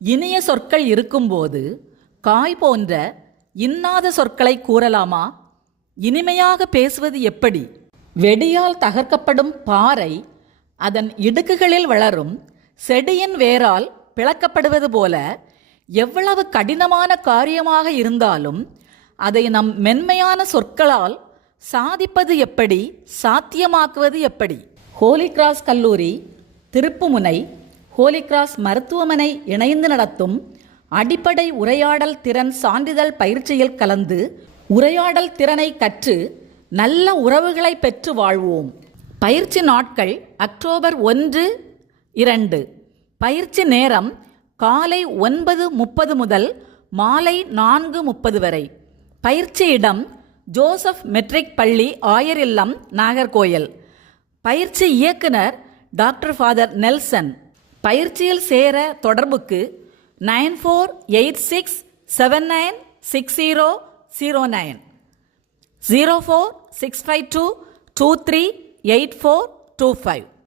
இனிய சொற்கள் இருக்கும்போது காய் போன்ற இன்னாத சொற்களை கூறலாமா? இனிமையாக பேசுவது எப்படி? வெடியால் தகர்க்கப்படும் பாறை அதன் இடுக்குகளில் வளரும் செடியின் வேரால் பிளக்கப்படுவது போல எவ்வளவு கடினமான காரியமாக இருந்தாலும் அதை நம் மென்மையான சொற்களால் சாதிப்பது எப்படி, சாத்தியமாக்குவது எப்படி? ஹோலி கிராஸ் கல்லூரி, திருப்புமுனை, ஹோலி கிராஸ் மருத்துவமனை இணைந்து நடத்தும் அடிப்படை உரையாடல் திறன் சான்றிதழ் பயிற்சியில் கலந்து உரையாடல் திறனை கற்று நல்ல உறவுகளை பெற்று வாழ்வோம். பயிற்சி நாட்கள் அக்டோபர் 1, 2. பயிற்சி நேரம் காலை 9:30 முதல் மாலை 4:30 வரை. பயிற்சி இடம் ஜோசப் மெட்ரிக் பள்ளி, ஆயர் இல்லம், நாகர்கோயில். பயிற்சி இயக்குனர் டாக்டர் ஃபாதர் நெல்சன். பயிற்சியில் சேர தொடர்புக்கு 9486796009 0465223845